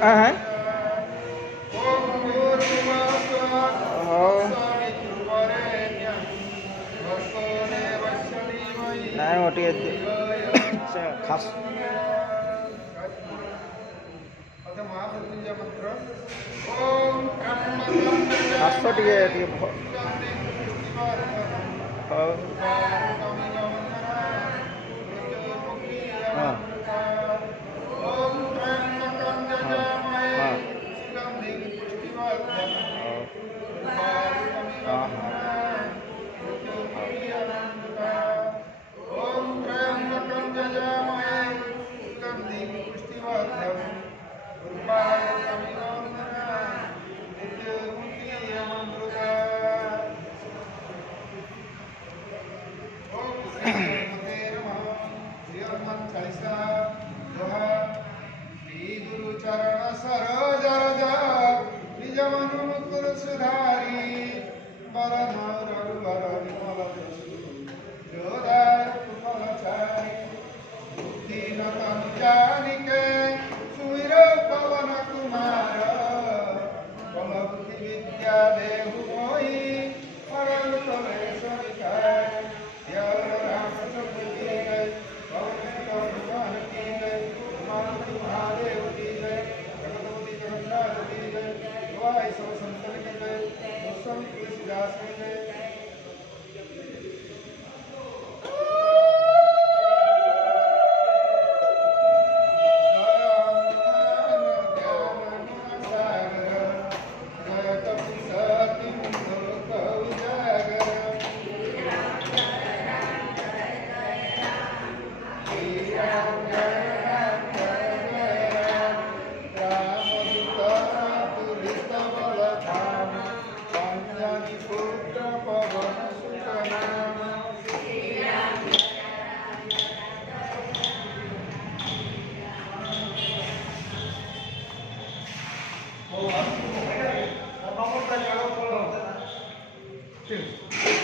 हाँ ନାଇଁ ମୋ ଟିକେ ଖାସ ଖାସ ଟିକେ ହଉ ହଁ चरण सरोज रज निज मनु मुकुर सुधारी बरन रघुवर विमल जोदार कुफल चारि दीन तनु जानिके सुमिर पवन कुमार बल बुद्धि विद्या देहु मोहि परम तमेश निकाय राम चंद्र की जय पवन हनुमान की जय महादेव की जय जगदपति जगन्नाथ की जय गवाई सब संतन की जय गोस्वामी तुलसीदास की जय Cheers.